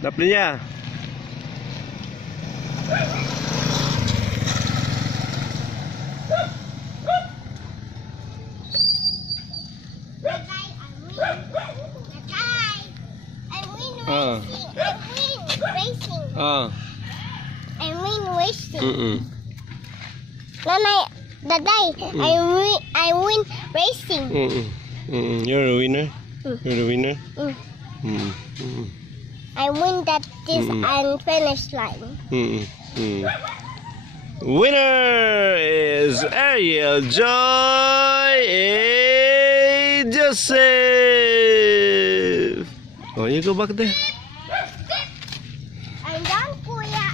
Daplinnya. I win racing. Daday, I win racing. You're the winner. You're the winner. I win that this and finish line. Winner is Ariel Joy and Joseph. Oh, you go back there. I'm done, Kuya.